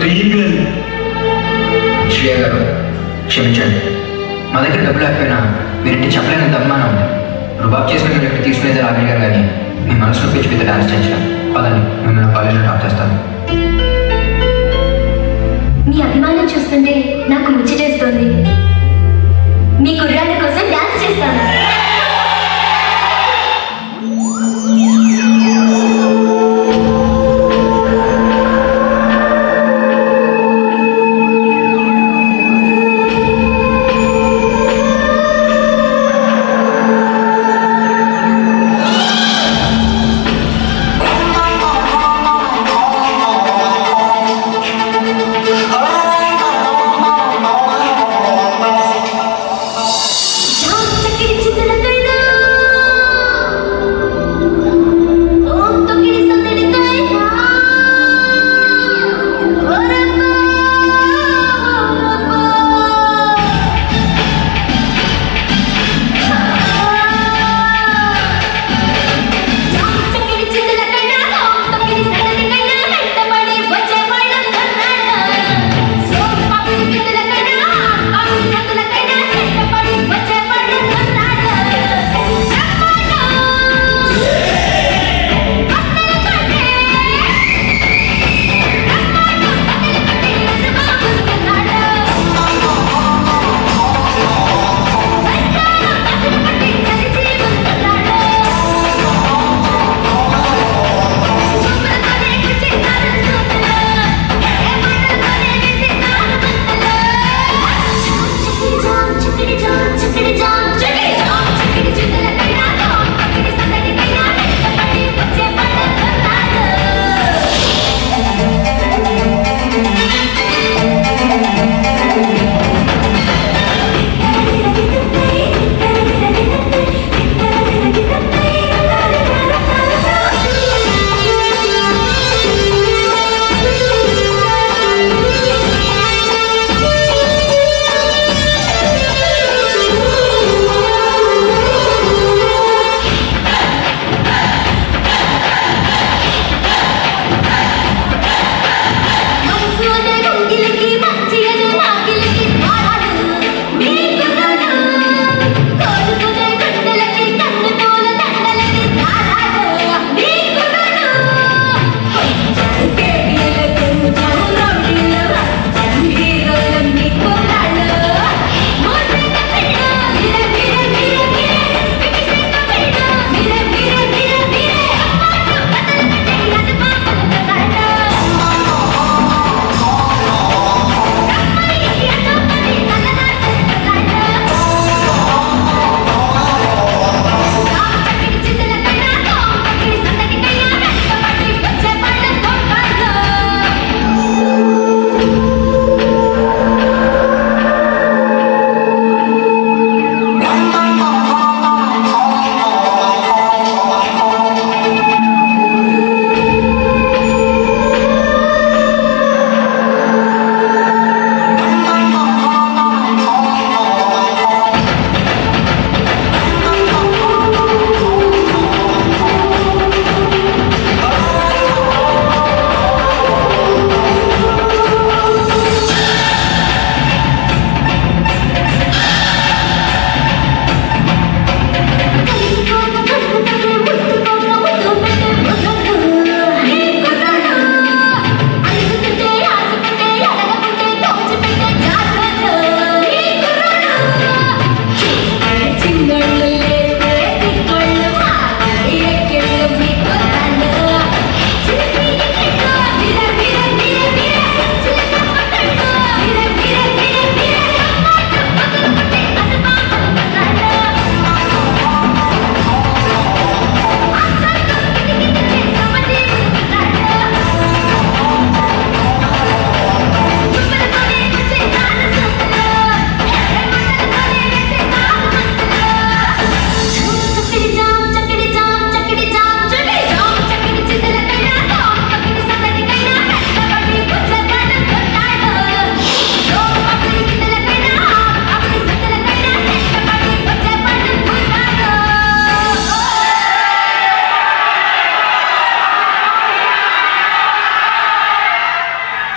Dream girl. Shreya గారు క్షమించండి, మా దగ్గర డబ్బులు లేకపోయినా మీరింటి చెప్పలేనంత అభిమానం ఉంది. రుబాబ్ చేసిన మీరు ఎక్కడ తీసుకునేది రాగలిగారు కానీ మీ మనసులో పిచ్చి మీద డాన్స్ చేయించడం. పదండి, మిమ్మల్ని కాలేజీలో డ్రాప్ చేస్తాను. మీ అభిమానం చూస్తుంటే నాకు ముచ్చటేస్తోంది. మీ కుర్రాళ్ళ కోసం డాన్స్ చేస్తాను. చక్కెర చిత్తులతో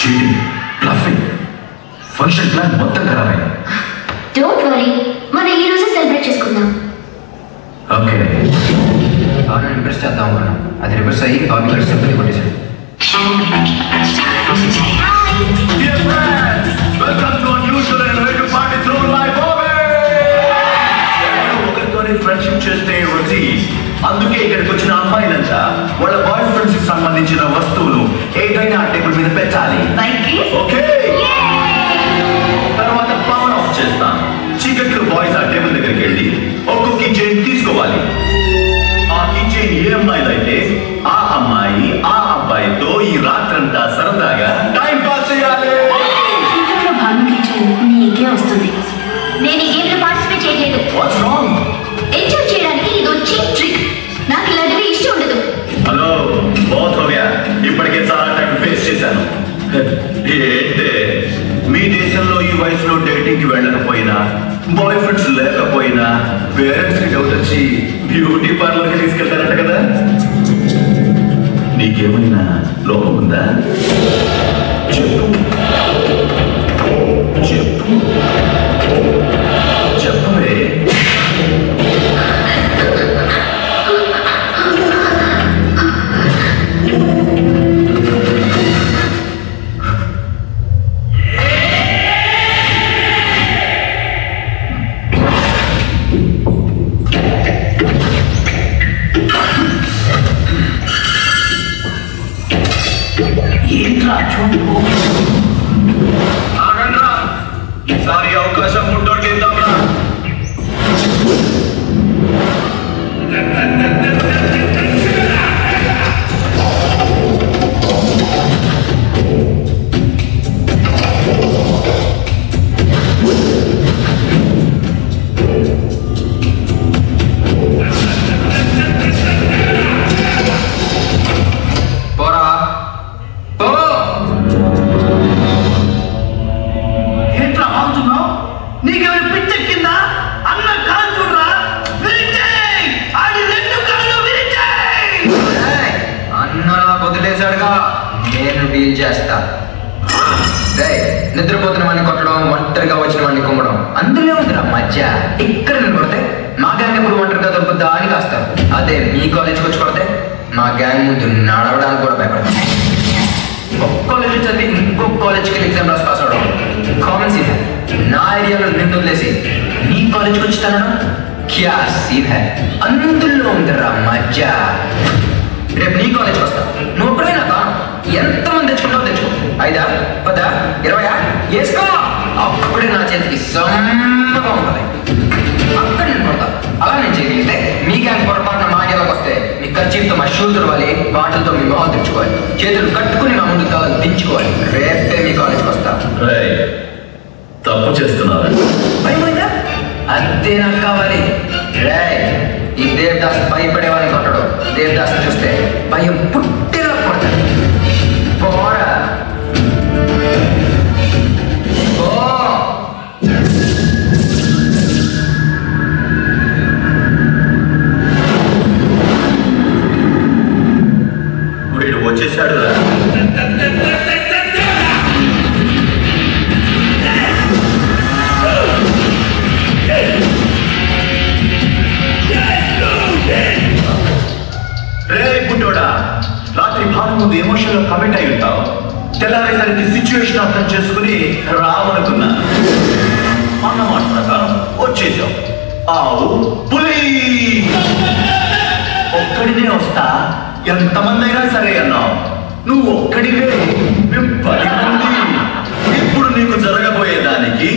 చీటింగ్, బ్లఫింగ్, ఫంక్షన్ ప్లాన్ మొత్తం ఖరాబైంది. డోంట్ వరీ, మనం ఈ రోజు సెలబ్రేట్ చేసుకుందాం. ఓకే, బాగా ఇంప్రెస్ చేద్దాం అనుకున్నాం. అది రివర్స్ అయ్యి బాబీ గారు సింపతి కొట్టేశాడు. Dear friends, welcome to unusual and rare party thrown by Bobby. ఒకరితోనే ఫ్రెండ్షిప్ చేస్తే రుచి. అందుకే ఇక్కడికి వచ్చిన అమ్మాయిలంతా వాళ్ళ బాయ్ ఫ్రెండ్స్ కి సంబంధించిన వస్తువులు ఏదైనా టేబుల్ మీద పెట్టాలి. ఓకే, తర్వాత పవర్ ఆఫ్ చేస్తాం. చీకట్లో బాయ్స్ ఆ టేబుల్ దగ్గరికి వెళ్ళి ఒక్కొక్క కీ చైన్ తీసుకోవాలి. ఆ కీ చైన్ ఏ అమ్మాయిలు అయితే ఆ అమ్మాయి ఆ అబ్బాయితో ఈ రాత్రంతా సరదాగా టైం పాస్ చేయాలి. నీకే వస్తుంది. నేను ఈ గేమ్ లో పార్టిసిపేట్ చేయలేదు. What's wrong? ఎంజాయ్ చేయడానికి ఇది చీప్ ట్రిక్. నాకు ఇలాంటివి ఇష్టం ఉండదు. హలో బహుత్ హో గయా, ఇప్పటికే చాలా టైం వేస్ట్ చేశాను. ఏంటే మీ దేశంలో ఈ వయసులో డేటింగ్ కి వెళ్ళకపోయినా, బాయ్ ఫ్రెండ్స్ లేకపోయినా పేరెంట్స్ కి డౌట్ వచ్చి బ్యూటీ పార్లర్ కి తీసుకెళ్తారట కదా. నీకేమైనా లోపం ఉందా? చెప్పు చెప్పు చెప్పవే. ఏంట్రా చూడు, ఆగండ్రా, ఈసారి అవకాశం ముట్టోడిద్దాంరా. పోరా పో. ఏంట్రా ఆగుతున్నావు? నీకేమైనా పిచ్చెక్కిందా? అన్న కాలు చూడరా, విరిచేయ్, ఆడి రెండు కాళ్ళు విరిచేయ్. ఏయ్, అన్నలా వదిలేశాడుగా, నేను డీల్ చేస్తా. ఏయ్, నిద్రపోతున్న వాడిని కొట్టడం, ఒంటరిగా వచ్చిన వాడిని కుమ్మడం, అందులో ఉందిరా మధ్య. ఇక్కడ నేను కొడితే మా గ్యాంగ్ ఎప్పుడు ఒంటరిగా దొరుకుద్దా అని కాస్తారు. అదే మీ కాలేజ్కి వచ్చి కొడితే మా గ్యాంగ్ ముందు నడవడానికి కూడా భయపడతాం. ఒక కాలేజ్ చదివి ఇంకొక కాలేజ్కి ఎగ్జామ్ రాసి పాస్ అవడం కామన్ సీన్. నా ఏరియాలో నిన్ను వదిలేసి నీ కాలేజ్కి వచ్చి తనడం క్యా సీన్ హై. అందులో ఉందిరా మధ్య. రేపు నీ కాలేజ్కి వస్తా, నువ్వు ఎప్పుడైనా కా ఎంతమంది తెచ్చుకుంటావు తెచ్చుకో. 5, 10, 20 వేసుకో. అప్పుడే నా చేతికి సమ్మగా ఉంటుంది. అక్కడ నేను కొడతా. అలా నేను చేయగలిగితే మీ గ్యాంగ్ పొరపాటున మా ఏరియాలోకి వస్తే మీ ఖర్చీతో మా షూలు తుడవాలి, బాటలతో మీ మొహాలు తెచ్చుకోవాలి, చేతులు కట్టుకుని మా ముందు తల దించుకోవాలి. రేపే మీ కాలేజ్కి వస్తా. తప్పు చేస్తున్నారా? భయమైందా? అంతే నాకు కావాలి. ఈ దేవదాస్ భయపడేవాడిని కొట్టడు. దేవదాస్ చూస్తే భయం పుట్టేలా కొడతాడు. పోరా వీడు వచ్చేసాడు. పుట్టోడా, రాత్రి భాను ముందు ఎమోషన్ లో కమిట్ అయి ఉంటావు. తెల్లారేసరికి సిచ్యువేషన్ అర్థం చేసుకుని రావనుకున్నా. అన్నమాట ప్రకారం వచ్చేసావు. ఆవు పులి ఒక్కడినే వస్తా, ఎంతమంది అయినా సరే అన్నావు. నువ్వు ఒక్కడివే, మేము 10 మంది. ఇప్పుడు నీకు జరగబోయేదానికి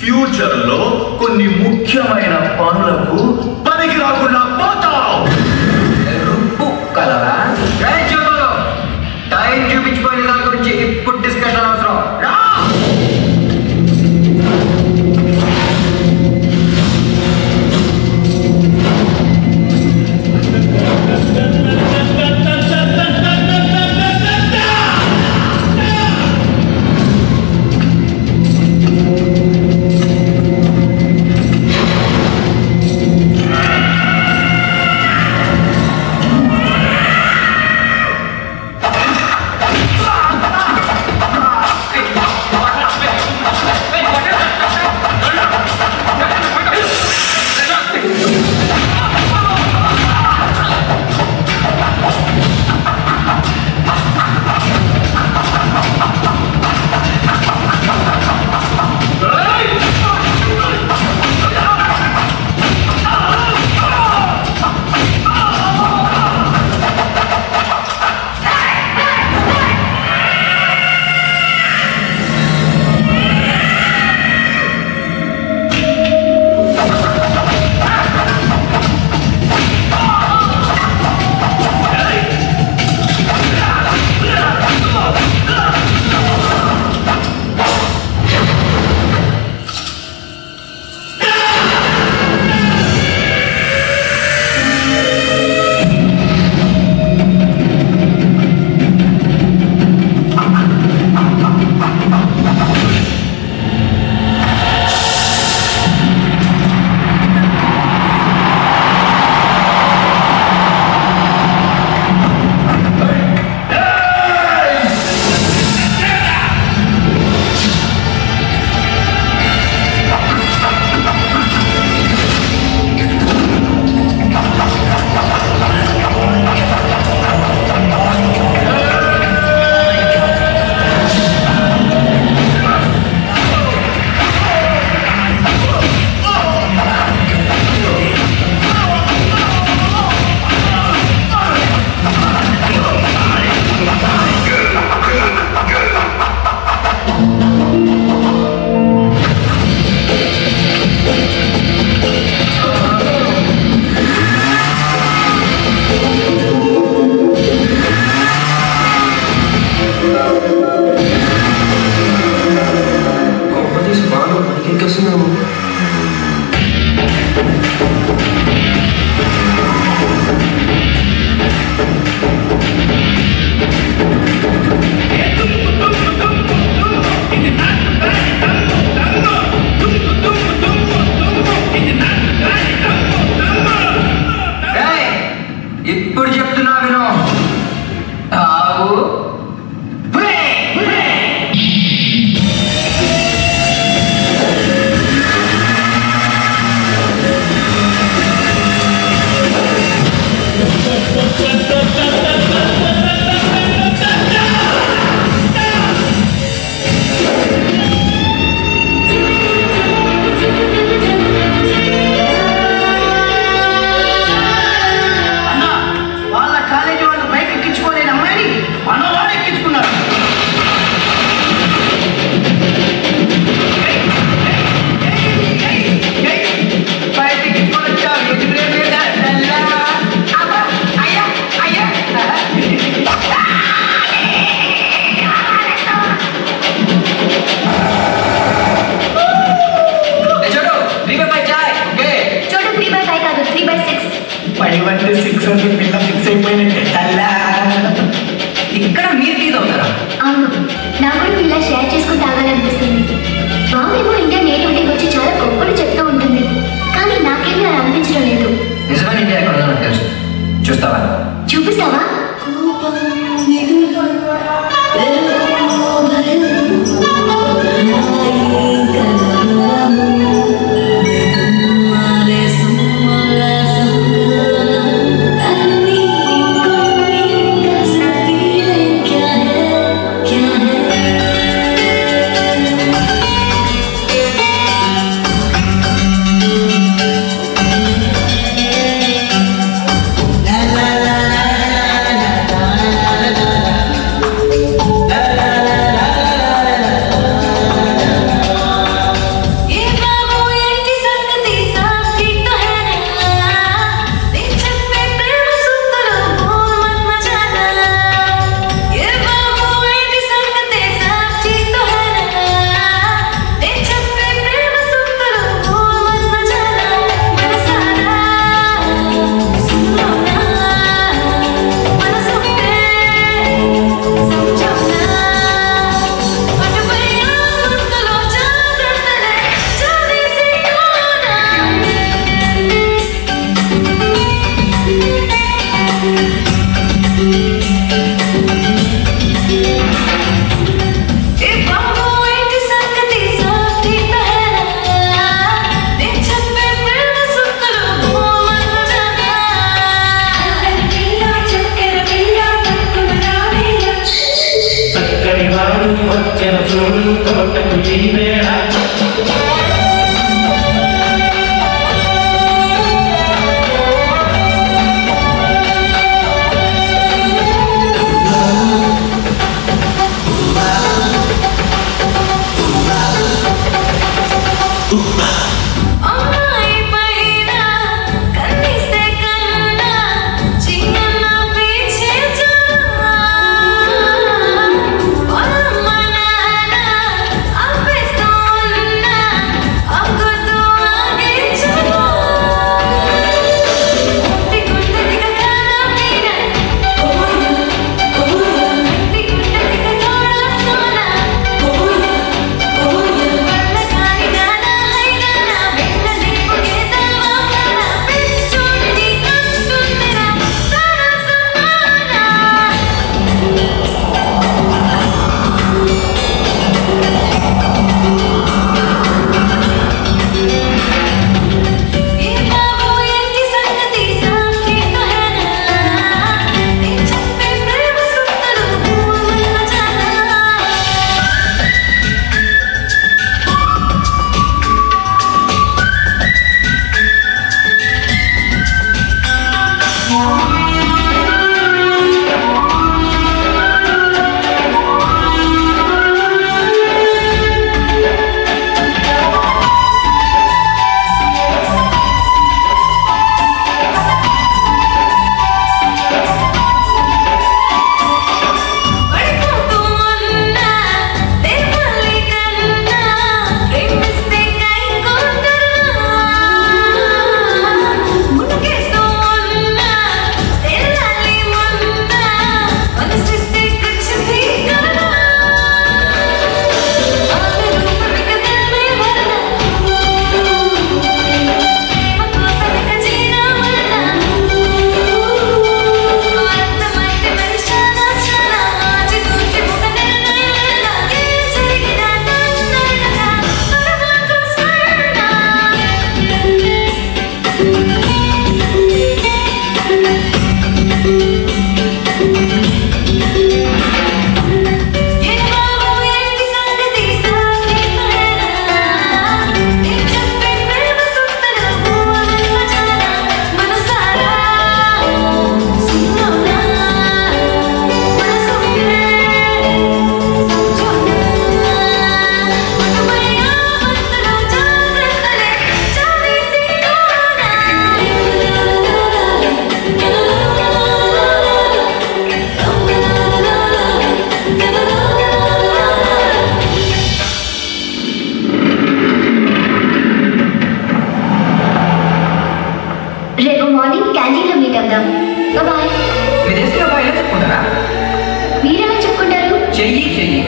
ఫ్యూచర్ లో కొన్ని ముఖ్యమైన పనులకు పనికి రాకుండా పోతావు. కలరా టైం చూపించిపోయిన దాని గురించి ఇప్పుడు డిస్కషన్ అవసరం.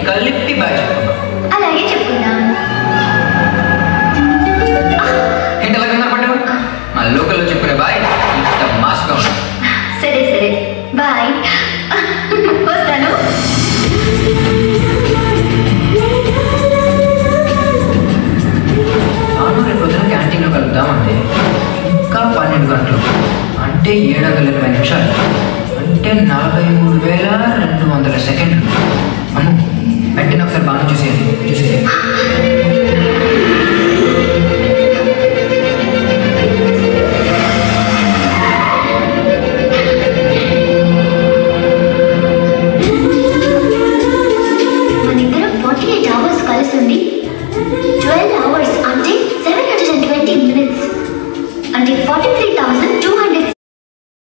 కలిపి బాగా చెప్పుకుందాం. అలాగే చెప్పుకుందాం. ఏంటి అలా కనపడ్డావు? మా లోకల్లో చెప్పుకునే బాయ్ ఇంత మాస్గా ఉంది. సరే సరే బాయ్, వస్తాను. నాను రేపు పొద్దున క్యాంటీన్లో కలుద్దామంటే ఇంకా 12 గంటలు అంటే 7 గంటల 20 నిమిషాలు అంటే 43